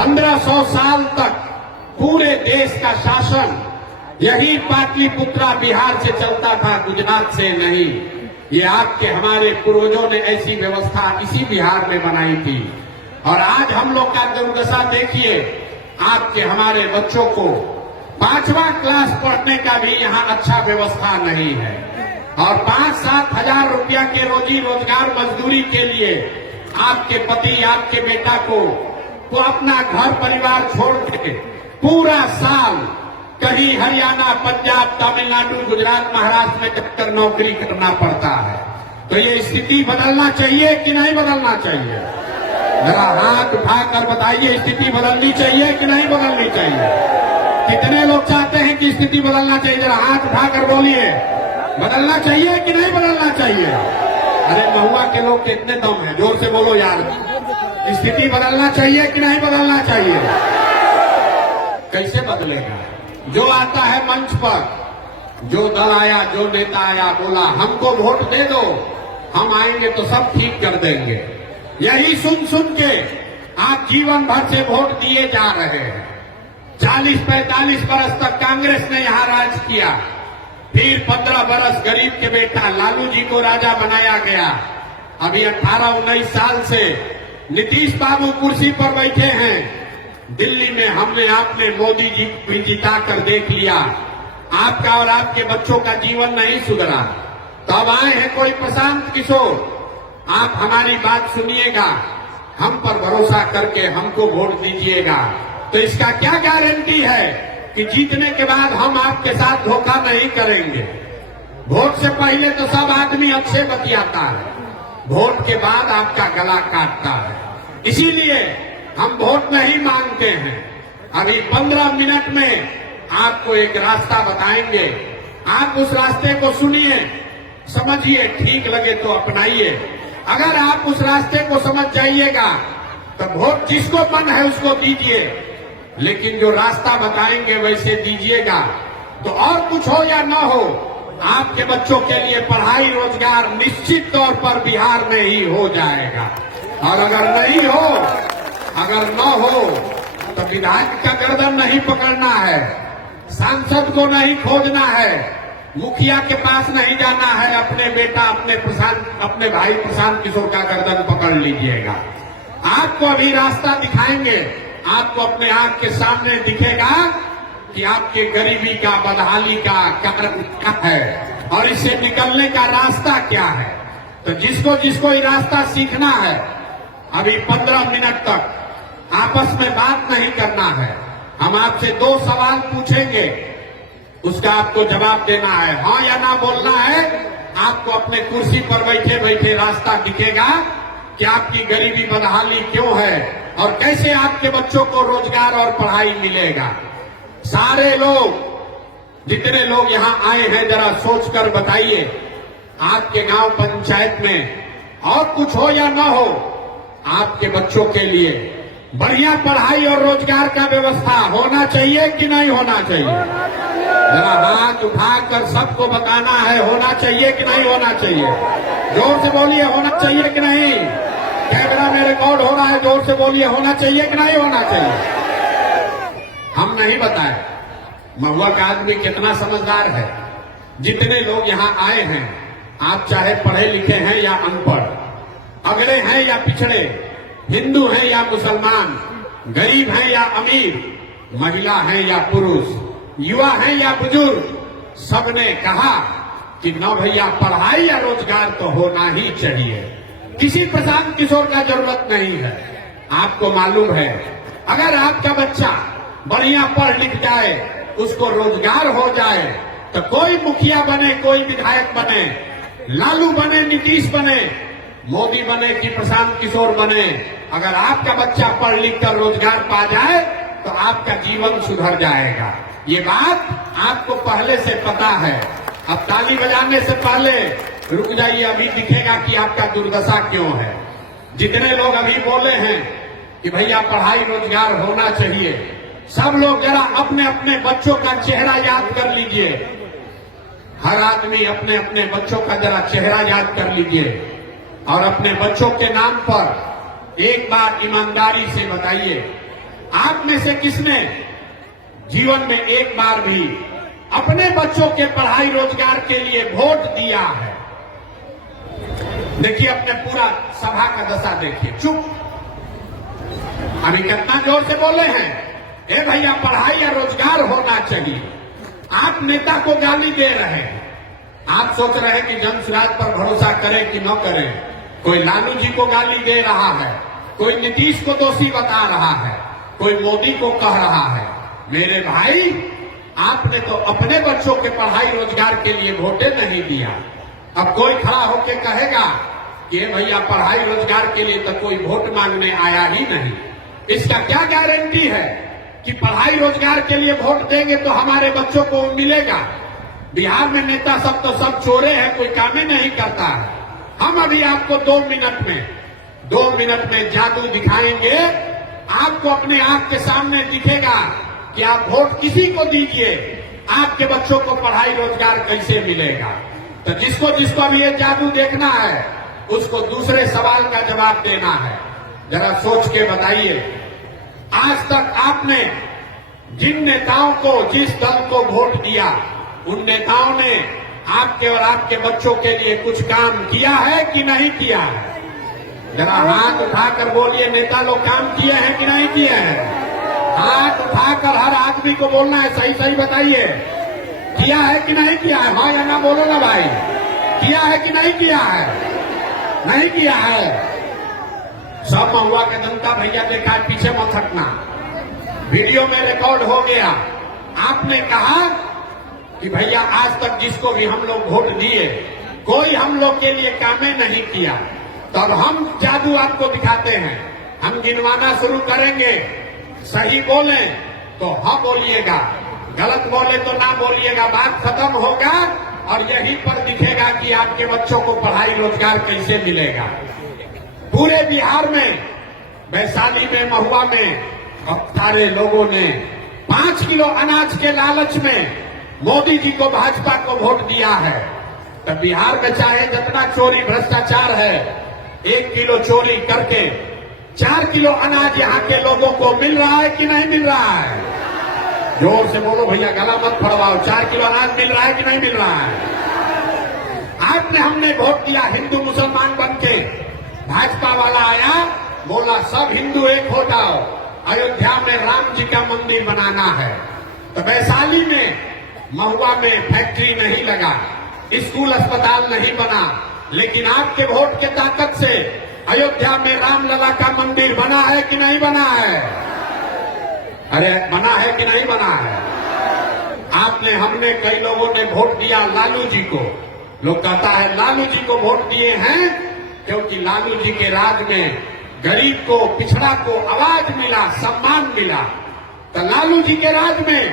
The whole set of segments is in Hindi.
1500 साल तक पूरे देश का शासन यही पाटलिपुत्रा बिहार से चलता था, गुजरात से नहीं। ये आपके हमारे पूर्वजों ने ऐसी व्यवस्था इसी बिहार में बनाई थी। और आज हम लोग का दुर्दशा देखिए, आपके हमारे बच्चों को 5वां क्लास पढ़ने का भी यहाँ अच्छा व्यवस्था नहीं है। और 5-7 हजार रुपया के रोजी रोजगार मजदूरी के लिए आपके पति, आपके बेटा को तो अपना घर परिवार छोड़ के पूरा साल कहीं हरियाणा, पंजाब, तमिलनाडु, गुजरात, महाराष्ट्र में चक्कर नौकरी करना पड़ता है। तो ये स्थिति बदलना चाहिए कि नहीं बदलना चाहिए? जरा हाथ उठाकर बताइए, स्थिति बदलनी चाहिए कि नहीं बदलनी चाहिए? कितने लोग चाहते हैं कि स्थिति बदलना चाहिए? जरा हाथ उठाकर बोलिए, बदलना चाहिए कि नहीं बदलना चाहिए? अरे महुआ के लोग कितने दम है, जोर से बोलो यार। स्थिति बदलना चाहिए कि नहीं बदलना चाहिए? कैसे बदलेगा? जो आता है मंच पर, जो दल आया, जो नेता आया, बोला हमको वोट दे दो, हम आएंगे तो सब ठीक कर देंगे। यही सुन सुन के आप जीवन भर से वोट दिए जा रहे हैं। 40-45 बरस तक कांग्रेस ने यहां राज किया, फिर 15 बरस गरीब के बेटा लालू जी को राजा बनाया गया। अभी 18-19 साल से नीतीश बाबू कुर्सी पर बैठे हैं। दिल्ली में हमने आपने मोदी जी को भी जिता कर देख लिया, आपका और आपके बच्चों का जीवन नहीं सुधरा। तो अब आए हैं कोई प्रशांत किशोर, आप हमारी बात सुनिएगा, हम पर भरोसा करके हमको वोट दीजिएगा। तो इसका क्या गारंटी है कि जीतने के बाद हम आपके साथ धोखा नहीं करेंगे? वोट से पहले तो सब आदमी अच्छे बतियाता है, वोट के बाद आपका गला काटता है। इसीलिए हम वोट नहीं मांगते हैं। अभी 15 मिनट में आपको एक रास्ता बताएंगे, आप उस रास्ते को सुनिए, समझिए, ठीक लगे तो अपनाइए। अगर आप उस रास्ते को समझ जाइएगा तो वोट जिसको मन है उसको दीजिए, लेकिन जो रास्ता बताएंगे वैसे दीजिएगा। तो और कुछ हो या न हो, आपके बच्चों के लिए पढ़ाई रोजगार निश्चित तौर पर बिहार में ही हो जाएगा। और अगर नहीं हो, अगर न हो, तो विधायक का गर्दन नहीं पकड़ना है, सांसद को नहीं खोजना है, मुखिया के पास नहीं जाना है, अपने बेटा, अपने भाई प्रशांत किशोर का गर्दन पकड़ लीजिएगा। आपको अभी रास्ता दिखाएंगे, आपको अपने आंख के सामने दिखेगा कि आपके गरीबी का, बदहाली का कारण क्या है और इससे निकलने का रास्ता क्या है। तो जिसको जिसको ये रास्ता सीखना है, अभी 15 मिनट तक आपस में बात नहीं करना है। हम आपसे 2 सवाल पूछेंगे, उसका आपको जवाब देना है, हाँ या ना बोलना है। आपको अपने कुर्सी पर बैठे बैठे रास्ता दिखेगा कि आपकी गरीबी बदहाली क्यों है और कैसे आपके बच्चों को रोजगार और पढ़ाई मिलेगा। सारे लोग, जितने लोग यहाँ आए हैं, जरा सोचकर बताइए, आपके गांव पंचायत में और कुछ हो या ना हो, आपके बच्चों के लिए बढ़िया पढ़ाई और रोजगार का व्यवस्था होना चाहिए कि नहीं होना चाहिए? जरा हाथ उठाकर सबको बताना है, होना चाहिए कि नहीं होना चाहिए? जोर से बोलिए, होना चाहिए कि नहीं? कैमरा में रिकॉर्ड हो रहा है, जोर से बोलिए, होना चाहिए कि नहीं होना चाहिए? हम नहीं बताए महुआ का आदमी कितना समझदार है। जितने लोग यहाँ आए हैं, आप चाहे पढ़े लिखे हैं या अनपढ़, अगड़े हैं या पिछड़े, हिंदू हैं या मुसलमान, गरीब हैं या अमीर, महिला हैं या पुरुष, युवा हैं या बुजुर्ग, सबने कहा कि न भैया पढ़ाई या रोजगार तो होना ही चाहिए। किसी प्रशांत किशोर का जरूरत नहीं है। आपको मालूम है, अगर आपका बच्चा बढ़िया पढ़ लिख जाए, उसको रोजगार हो जाए, तो कोई मुखिया बने, कोई विधायक बने, लालू बने, नीतीश बने, मोदी बने कि प्रशांत किशोर बने, अगर आपका बच्चा पढ़ लिख कर रोजगार पा जाए तो आपका जीवन सुधर जाएगा। ये बात आपको पहले से पता है। अब ताली बजाने से पहले रुक जाइए, अभी दिखेगा कि आपका दुर्दशा क्यों है। जितने लोग अभी बोले हैं कि भैया पढ़ाई रोजगार होना चाहिए, सब लोग जरा अपने अपने बच्चों का चेहरा याद कर लीजिए। हर आदमी अपने अपने बच्चों का जरा चेहरा याद कर लीजिए और अपने बच्चों के नाम पर एक बार ईमानदारी से बताइए आप में से किसने जीवन में एक बार भी अपने बच्चों के पढ़ाई रोजगार के लिए वोट दिया है? देखिए, अपने पूरा सभा का दशा देखिए, चुप। अभी कितना जोर से बोले हैं, ए भैया पढ़ाई या रोजगार होना चाहिए। आप नेता को गाली दे रहे हैं। आप सोच रहे हैं कि जनसुराज पर भरोसा करें कि न करें। कोई लालू जी को गाली दे रहा है, कोई नीतीश को दोषी बता रहा है, कोई मोदी को कह रहा है। मेरे भाई, आपने तो अपने बच्चों के पढ़ाई रोजगार के लिए वोटे नहीं दिया। अब कोई खड़ा होकर कहेगा कि भैया पढ़ाई रोजगार के लिए तो कोई वोट मांगने आया ही नहीं। इसका क्या गारंटी है कि पढ़ाई रोजगार के लिए वोट देंगे तो हमारे बच्चों को मिलेगा? बिहार में नेता सब तो सब चोरे हैं, कोई काम ही नहीं करता है। हम अभी आपको 2 मिनट में जादू दिखाएंगे। आपको अपने आंख के सामने दिखेगा कि आप वोट किसी को दीजिए, आपके बच्चों को पढ़ाई रोजगार कैसे मिलेगा। तो जिसको जिसको अभी ये जादू देखना है, उसको दूसरे सवाल का जवाब देना है। जरा सोच के बताइए, आज तक आपने जिन नेताओं को, जिस दल को वोट दिया, उन नेताओं ने आपके और आपके बच्चों के लिए कुछ काम किया है कि नहीं किया है? जरा हाथ उठाकर बोलिए, नेता लोग काम किए हैं कि नहीं किए हैं? हाथ उठाकर हर आदमी को बोलना है, सही सही बताइए, किया है कि नहीं किया है? हाँ या ना बोलो ना भाई, किया है कि नहीं किया है? नहीं किया है। सब महुआ के जनता भैया देखा, पीछे मत हटना, वीडियो में रिकॉर्ड हो गया। आपने कहा कि भैया आज तक जिसको भी हम लोग वोट दिए, कोई हम लोग के लिए कामें नहीं किया। तब हम जादू आपको दिखाते हैं, हम गिनवाना शुरू करेंगे। सही बोले तो हाँ बोलिएगा, गलत बोले तो ना बोलिएगा। बात खत्म होगा और यहीं पर दिखेगा कि आपके बच्चों को पढ़ाई रोजगार कैसे मिलेगा। पूरे बिहार में, वैशाली में, महुआ में सारे लोगों ने 5 किलो अनाज के लालच में मोदी जी को, भाजपा को वोट दिया है। तो बिहार में चाहे जितना चोरी भ्रष्टाचार है, 1 किलो चोरी करके 4 किलो अनाज यहाँ के लोगों को मिल रहा है कि नहीं मिल रहा है? जोर से बोलो भैया, गला मत फड़वाओ। 4 किलो अनाज मिल रहा है कि नहीं मिल रहा है? आपने, हमने वोट दिया हिंदू मुसलमान बन के। भाजपा वाला आया, बोला सब हिंदू एक हो जाओ, अयोध्या में राम जी का मंदिर बनाना है। तो वैशाली में, महुआ में फैक्ट्री नहीं लगा, स्कूल अस्पताल नहीं बना, लेकिन आपके वोट के ताकत से अयोध्या में रामलला का मंदिर बना है कि नहीं बना है? अरे बना है कि नहीं बना है? आपने, हमने, कई लोगों ने वोट दिया लालू जी को। लोग कहता है लालू जी को वोट दिए हैं क्योंकि लालू जी के राज में गरीब को, पिछड़ा को आवाज मिला, सम्मान मिला। तो लालू जी के राज में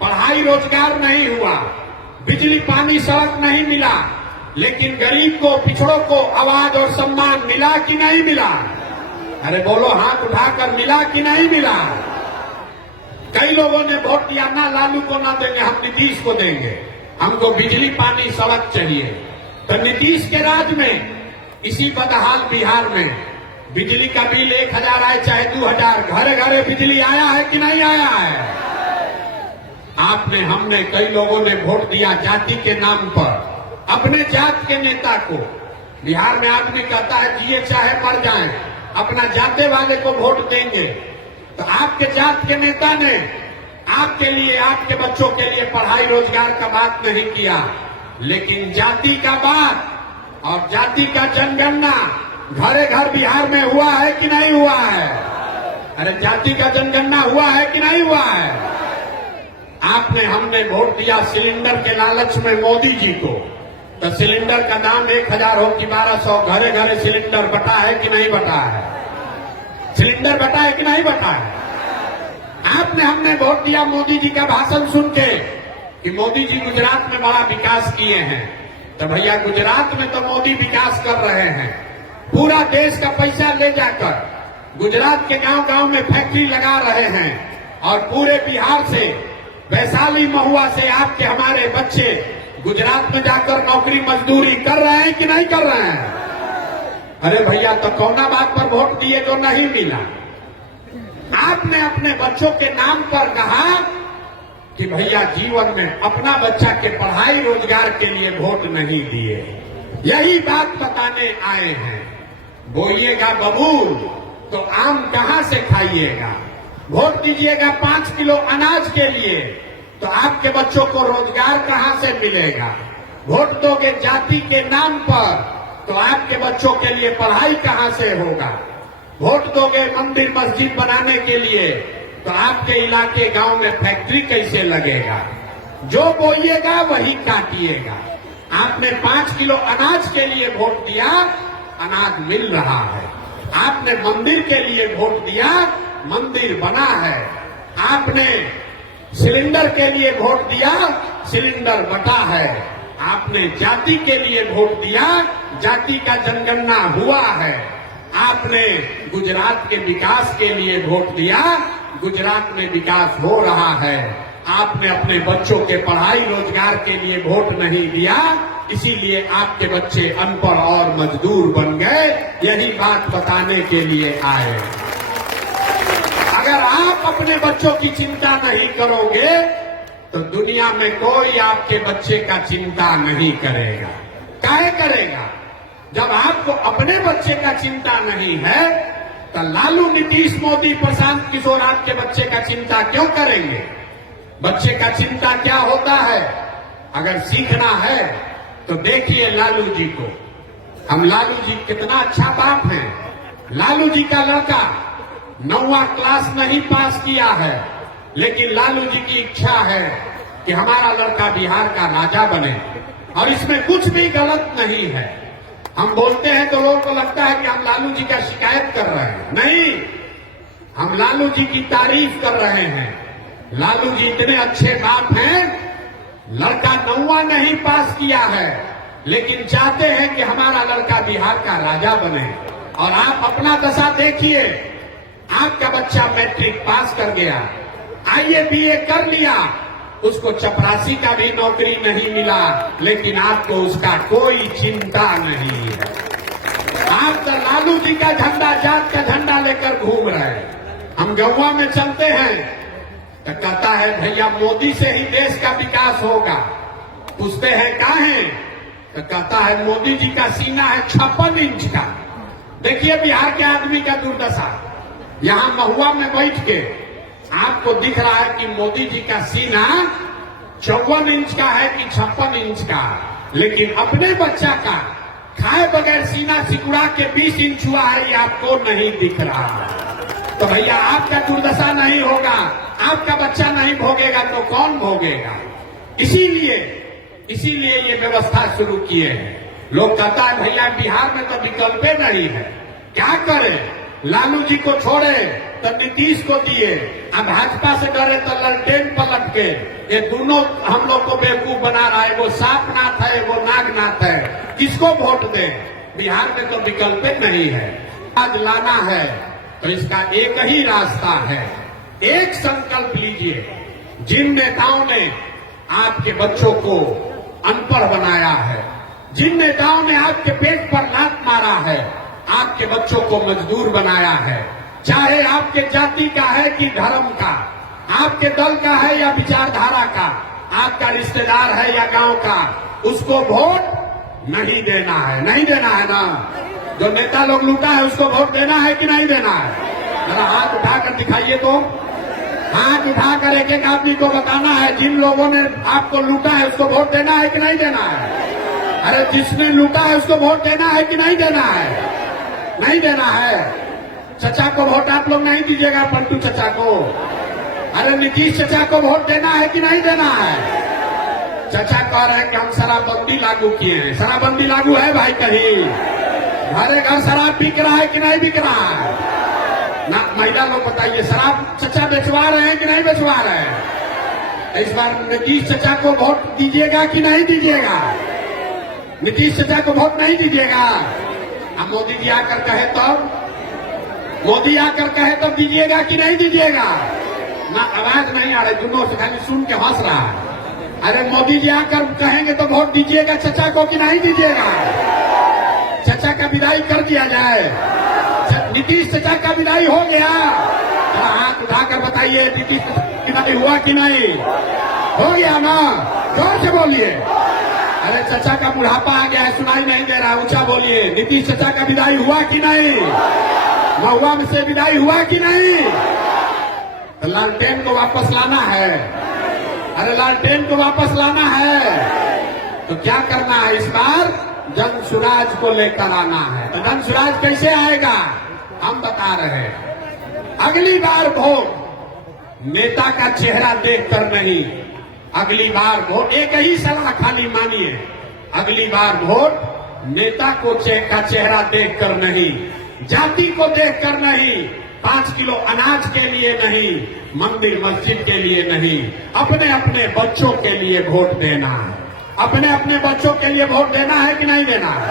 पढ़ाई रोजगार नहीं हुआ, बिजली पानी सड़क नहीं मिला, लेकिन गरीब को, पिछड़ों को आवाज और सम्मान मिला कि नहीं मिला? अरे बोलो, हाथ उठाकर, मिला कि नहीं मिला? कई लोगों ने वोट दिया, ना लालू को ना देंगे, हम नीतीश को देंगे, हमको बिजली पानी सड़क चाहिए। तो नीतीश के राज में इसी बदहाल बिहार में बिजली का बिल 1000 आए चाहे 2000, घरे घरे बिजली आया है कि नहीं आया है? आपने, हमने, कई लोगों ने वोट दिया जाति के नाम पर, अपने जात के नेता को। बिहार में आदमी कहता है जिए चाहे मर जाए, अपना जाते वाले को वोट देंगे। तो आपके जात के नेता ने आपके लिए, आपके बच्चों के लिए पढ़ाई रोजगार का बात नहीं किया, लेकिन जाति का बात और जाति का जनगणना घरे घर बिहार में हुआ है कि नहीं हुआ है? अरे जाति का जनगणना हुआ है कि नहीं हुआ है? आपने, हमने वोट दिया सिलेंडर के लालच में मोदी जी को। तो सिलेंडर का दाम 1000 हो कि 1200, घरे घरे सिलेंडर बटा है कि नहीं बटा है? सिलेंडर बटा है कि नहीं बटा है? आपने, हमने वोट दिया मोदी जी का भाषण सुन के कि मोदी जी गुजरात में बड़ा विकास किए हैं। तो भैया गुजरात में तो मोदी विकास कर रहे हैं, पूरा देश का पैसा ले जाकर गुजरात के गांव गांव में फैक्ट्री लगा रहे हैं, और पूरे बिहार से, वैशाली महुआ से आपके, हमारे बच्चे गुजरात में जाकर नौकरी मजदूरी कर रहे हैं कि नहीं कर रहे हैं? अरे भैया, तो कौना बात पर वोट दिए जो नहीं मिला? आपने अपने बच्चों के नाम पर कहा कि भैया जीवन में अपना बच्चा के पढ़ाई रोजगार के लिए वोट नहीं दिए। यही बात बताने आए हैं। बोइएगा बबूल तो आम कहां से खाइएगा। वोट दीजिएगा 5 किलो अनाज के लिए तो आपके बच्चों को रोजगार कहां से मिलेगा। वोट दोगे जाति के नाम पर तो आपके बच्चों के लिए पढ़ाई कहां से होगा। वोट दोगे मंदिर मस्जिद बनाने के लिए तो आपके इलाके गांव में फैक्ट्री कैसे लगेगा। जो बोइएगा वही काटिएगा। आपने 5 किलो अनाज के लिए वोट दिया, अनाज मिल रहा है। आपने मंदिर के लिए वोट दिया, मंदिर बना है। आपने सिलेंडर के लिए वोट दिया, सिलेंडर बटा है। आपने जाति के लिए वोट दिया, जाति का जनगणना हुआ है। आपने गुजरात के विकास के लिए वोट दिया, गुजरात में विकास हो रहा है। आपने अपने बच्चों के पढ़ाई रोजगार के लिए वोट नहीं दिया, इसीलिए आपके बच्चे अनपढ़ और मजदूर बन गए। यही बात बताने के लिए आए। अगर आप अपने बच्चों की चिंता नहीं करोगे तो दुनिया में कोई आपके बच्चे का चिंता नहीं करेगा। काहे करेगा? जब आपको अपने बच्चे का चिंता नहीं है तो लालू, नीतीश, मोदी, प्रशांत किशोर आपके बच्चे का चिंता क्यों करेंगे? बच्चे का चिंता क्या होता है? अगर सीखना है तो देखिए लालू जी को। हम लालू जी कितना अच्छा बाप है। लालू जी का लड़का 9वां क्लास नहीं पास किया है, लेकिन लालू जी की इच्छा है कि हमारा लड़का बिहार का राजा बने, और इसमें कुछ भी गलत नहीं है। हम बोलते हैं तो लोगों को लगता है कि हम लालू जी का शिकायत कर रहे हैं। नहीं, हम लालू जी की तारीफ कर रहे हैं। लालू जी इतने अच्छे बाप हैं, लड़का 9वां नहीं पास किया है, लेकिन चाहते हैं कि हमारा लड़का बिहार का राजा बने। और आप अपना दशा देखिए, आपका बच्चा मैट्रिक पास कर गया, आईए बीए कर लिया, उसको चपरासी का भी नौकरी नहीं मिला, लेकिन आपको उसका कोई चिंता नहीं है। आप तो लालू जी का झंडा, जात का झंडा लेकर घूम रहे हैं। हम गौवा में चलते हैं तो कहता है भैया मोदी से ही देश का विकास होगा। पूछते हैं कहाँ है तो कहता है मोदी जी का सीना है 56 इंच का। देखिए बिहार के आदमी का दुर्दशा। यहाँ महुआ में बैठ के आपको दिख रहा है कि मोदी जी का सीना 54 इंच का है कि 56 इंच का, लेकिन अपने बच्चा का खाए बगैर सीना सिकुड़ा के 20 इंच हुआ है, ये आपको नहीं दिख रहा। तो भैया आपका दुर्दशा नहीं होगा, आपका बच्चा नहीं भोगेगा तो कौन भोगेगा? इसीलिए ये व्यवस्था शुरू किए हैं। लोग कहता है भैया बिहार में तो विकल्प नहीं है, क्या करें? लालू जी को छोड़े तो नीतीश को दिए, अब भाजपा से डरे तो ललटेन पलट के। ये दोनों हम लोग को बेवकूफ बना रहा है। वो सांपनाथ है, वो नागनाथ है, किसको वोट दें? बिहार में तो विकल्प नहीं है। आज लाना है तो इसका एक ही रास्ता है। एक संकल्प लीजिए। जिन नेताओं ने आपके बच्चों को अनपढ़ बनाया है, जिन नेताओं ने आपके पेट पर लात मारा है, आपके बच्चों को मजदूर बनाया है, चाहे आपके जाति का है कि धर्म का, आपके दल का है या विचारधारा का, आपका रिश्तेदार है या गांव का, उसको वोट नहीं देना है। नहीं देना है ना? जो नेता लोग लूटा है उसको वोट देना है कि नहीं देना है? जरा हाथ उठाकर दिखाइए तो। हाथ उठाकर एक एक आदमी को बताना है, जिन लोगों ने आपको लूटा है उसको वोट देना है कि नहीं देना है? अरे जिसने लूटा है उसको वोट देना है कि नहीं देना है? नहीं देना है। चचा को वोट आप लोग नहीं दीजिएगा, पलटू चचा को। अरे नीतीश चचा को वोट देना है कि नहीं देना है? चचा कह रहे हैं कि हम शराबबंदी लागू किए हैं। शराबबंदी लागू है भाई? कहीं घरे घर शराब बिक रहा है कि नहीं बिक रहा है? ना महिला लोग बताइए, शराब चचा बेचवा रहे हैं कि नहीं बेचवा रहे हैं? इस बार नीतीश चचा को वोट दीजिएगा कि नहीं दीजिएगा? नीतीश चचा को वोट नहीं दीजिएगा? अब मोदी जी आकर कहे तब, मोदी आकर कहे तब दीजिएगा कि नहीं दीजिएगा? ना आवाज नहीं आ रही, दोनों से खाली सुन के हंस रहा है। अरे मोदी जी आकर कहेंगे तो वोट दीजिएगा चचा को कि नहीं दीजिएगा? चचा का विदाई कर दिया जाए। नीतीश चचा का विदाई हो गया। जरा हाथ उठाकर बताइए नीतीश की विदाई हुआ कि नहीं? हो गया ना? जोर से बोलिए। अरे चचा का बुढ़ापा आ गया है, सुनाई नहीं दे रहा, ऊंचा बोलिए। नीतीश चचा का विदाई हुआ कि नहीं? महुआ में से विदाई हुआ कि नहीं? तो लालटेन को वापस लाना है। अरे लालटेन को वापस लाना है तो क्या करना है? इस बार जन सुराज को लेकर आना है। तो जन सुराज कैसे आएगा हम बता रहे हैं। अगली बार वोट नेता का चेहरा देखकर नहीं, अगली बार वोट, एक ही सलाह खाली मानिए, अगली बार वोट नेता को का चेहरा देखकर नहीं, जाति को देखकर नहीं, 5 किलो अनाज के लिए नहीं, मंदिर मस्जिद के लिए नहीं, अपने अपने बच्चों के लिए वोट देना है। अपने अपने बच्चों के लिए वोट देना है कि नहीं देना है?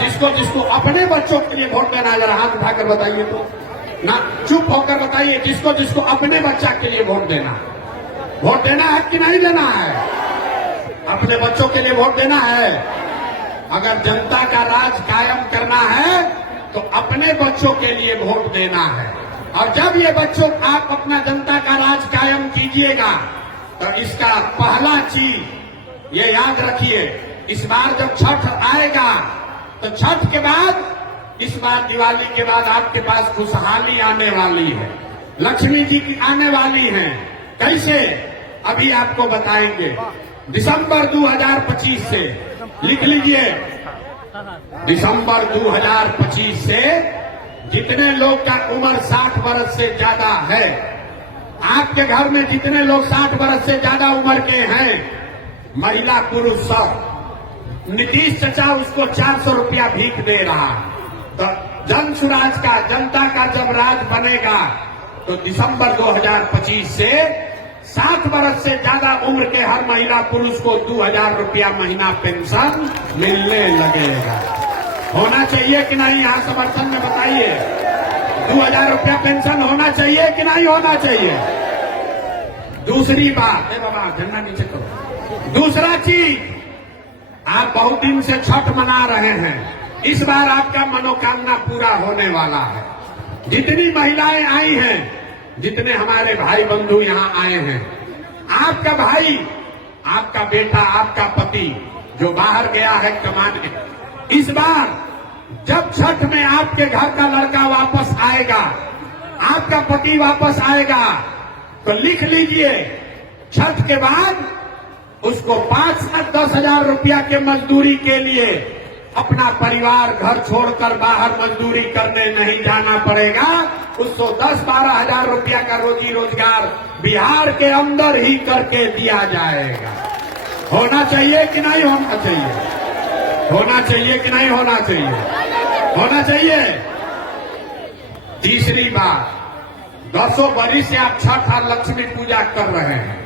जिसको जिसको अपने बच्चों के लिए वोट देना है जरा हाथ उठाकर बताइए तो। ना चुप होकर बताइए, जिसको जिसको अपने बच्चा के लिए वोट देना है। वोट देना है कि नहीं देना है? अपने बच्चों के लिए वोट देना है। अगर जनता का राज कायम करना है तो अपने बच्चों के लिए वोट देना है। और जब ये बच्चों आप अपना जनता का राज कायम कीजिएगा तो इसका पहला चीज ये याद रखिए, इस बार जब छठ आएगा तो छठ के बाद इस बार दिवाली के बाद आपके पास खुशहाली आने वाली है, लक्ष्मी जी की आने वाली है। कैसे? अभी आपको बताएंगे। दिसंबर 2025 से लिख लीजिए, दिसंबर 2025 से जितने लोग का उम्र 60 वर्ष से ज्यादा है, आपके घर में जितने लोग 60 वर्ष से ज्यादा उम्र के हैं, महिला पुरुष सब, नीतीश चचा उसको 400 रुपया भीख दे रहा। तो जन सुराज का, जनता का जब राज बनेगा तो दिसंबर 2025 से 60 वर्ष से ज्यादा उम्र के हर महिला पुरुष को 2000 रुपया महीना पेंशन मिलने लगेगा। होना चाहिए कि नहीं? यहाँ समर्थन में बताइए। 2000 रुपया पेंशन होना चाहिए कि नहीं होना चाहिए? दूसरी बात, बाबा झंडा नीचे करो। दूसरा चीज, आप बहुत दिन से छठ मना रहे हैं, इस बार आपका मनोकामना पूरा होने वाला है। जितनी महिलाएं आई हैं, जितने हमारे भाई बंधु यहाँ आए हैं, आपका भाई, आपका बेटा, आपका पति जो बाहर गया है कमाने, इस बार जब छठ में आपके घर का लड़का वापस आएगा, आपका पति वापस आएगा, तो लिख लीजिए छठ के बाद उसको 5 से 10 हजार रुपया के मजदूरी के लिए अपना परिवार घर छोड़कर बाहर मजदूरी करने नहीं जाना पड़ेगा। उसको 10-12 हजार रुपया का रोजी रोजगार बिहार के अंदर ही करके दिया जाएगा। होना चाहिए कि नहीं होना चाहिए? होना चाहिए कि नहीं होना चाहिए? होना चाहिए। तीसरी बात, 10 बरिस से आप छठ और लक्ष्मी पूजा कर रहे हैं।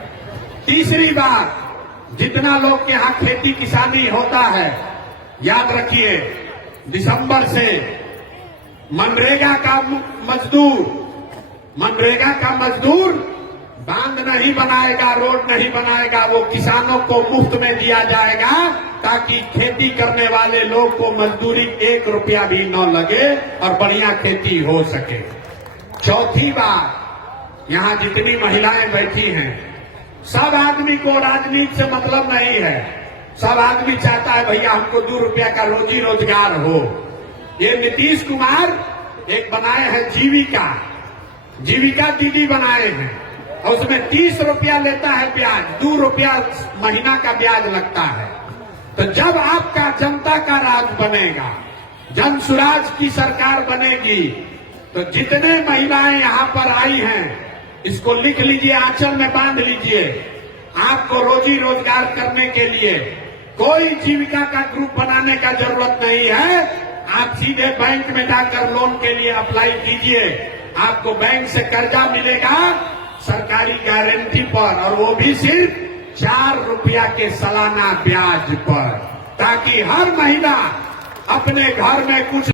तीसरी बात, जितना लोग के यहाँ खेती किसानी होता है, याद रखिए दिसंबर से मनरेगा का मजदूर बांध नहीं बनाएगा, रोड नहीं बनाएगा, वो किसानों को मुफ्त में दिया जाएगा ताकि खेती करने वाले लोग को मजदूरी 1 रुपया भी न लगे और बढ़िया खेती हो सके। चौथी बात, यहाँ जितनी महिलाएं बैठी हैं, सब आदमी को राजनीति से मतलब नहीं है। सब आदमी चाहता है भैया हमको 2 रुपया का रोजी रोजगार हो। ये नीतीश कुमार एक बनाए हैं जीविका दीदी बनाए हैं, और उसमें 30 रुपया लेता है ब्याज, 2 रुपया महीना का ब्याज लगता है। तो जब आपका जनता का राज बनेगा, जन सुराज की सरकार बनेगी, तो जितने महिलाएं यहाँ पर आई हैं, इसको लिख लीजिए, आंचल में बांध लीजिए। आपको रोजी रोजगार करने के लिए कोई जीविका का ग्रुप बनाने का जरूरत नहीं है। आप सीधे बैंक में जाकर लोन के लिए अप्लाई कीजिए, आपको बैंक से कर्जा मिलेगा सरकारी गारंटी पर, और वो भी सिर्फ 4 रुपया के सालाना ब्याज पर, ताकि हर महिला अपने घर में कुछ